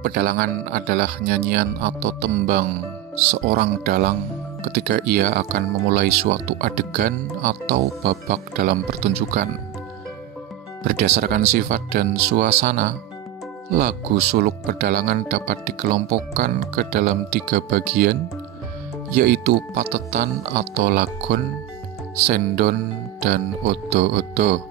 Pedalangan adalah nyanyian atau tembang seorang dalang ketika ia akan memulai suatu adegan atau babak dalam pertunjukan. Berdasarkan sifat dan suasana, lagu suluk pedalangan dapat dikelompokkan ke dalam 3 bagian, yaitu patetan atau lagon, sendon, dan odo-odo.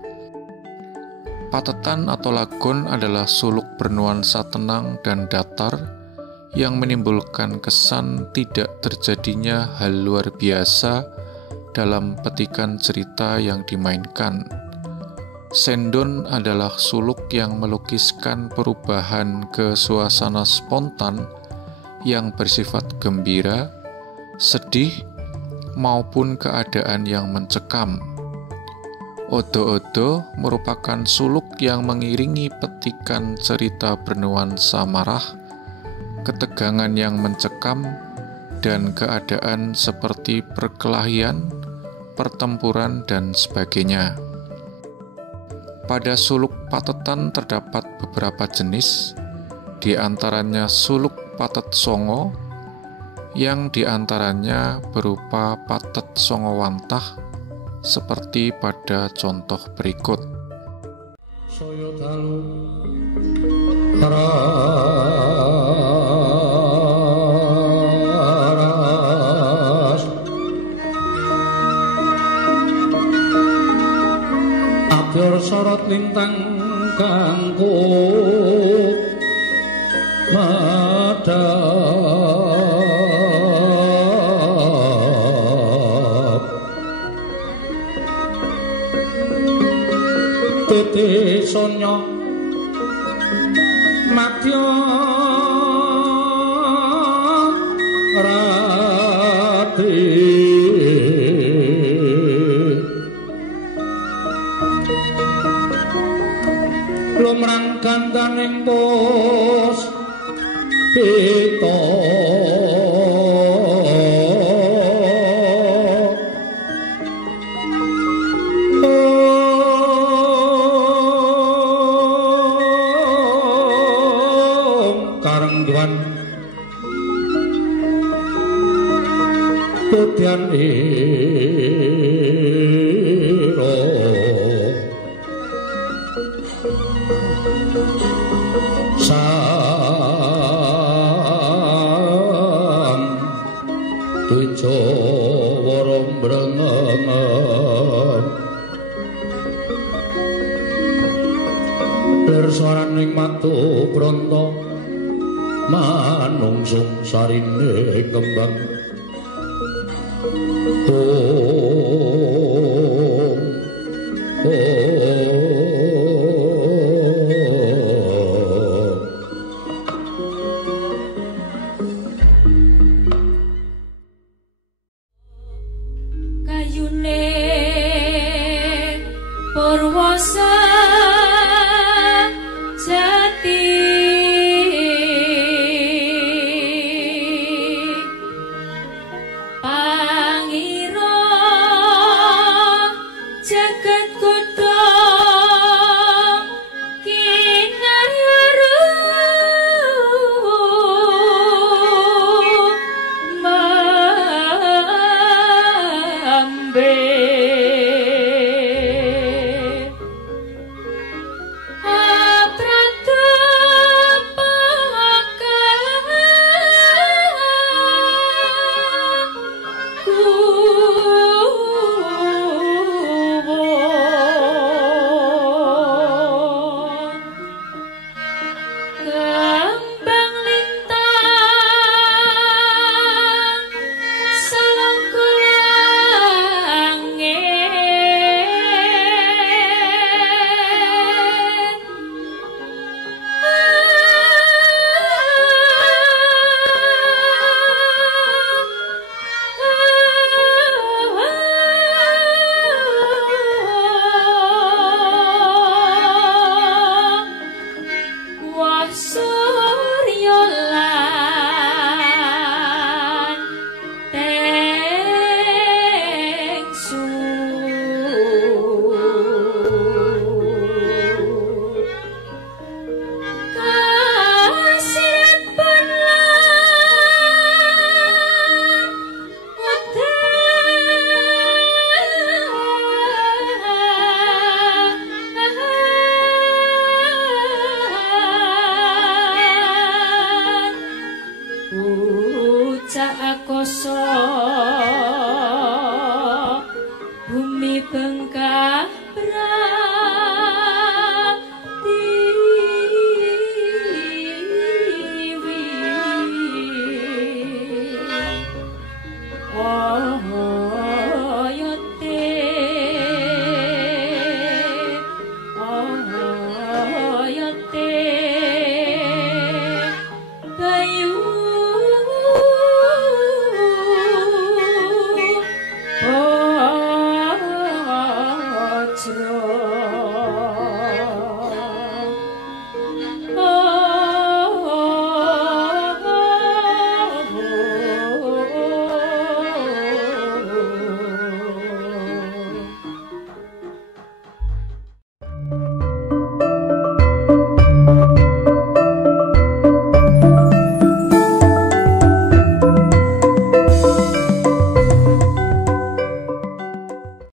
Patetan atau lagon adalah suluk bernuansa tenang dan datar yang menimbulkan kesan tidak terjadinya hal luar biasa dalam petikan cerita yang dimainkan. Sendon adalah suluk yang melukiskan perubahan ke suasana spontan yang bersifat gembira, sedih, maupun keadaan yang mencekam. Odo-odo merupakan suluk yang mengiringi petikan cerita bernuansa marah, ketegangan yang mencekam, dan keadaan seperti perkelahian, pertempuran, dan sebagainya. Pada suluk patetan terdapat beberapa jenis, di antaranya suluk patet songo, yang di antaranya berupa patet songo wantah, seperti pada contoh berikut. Saya dalu raras abyar sorot lintang kanggo madhap tuti sonya madya rati lumrang gandaning pos pita karengguan putyan iro sam tujo warong brengeng pirsaning matu bronto manungsung sarine kembang kayune Purwasa jati pangira ucak koso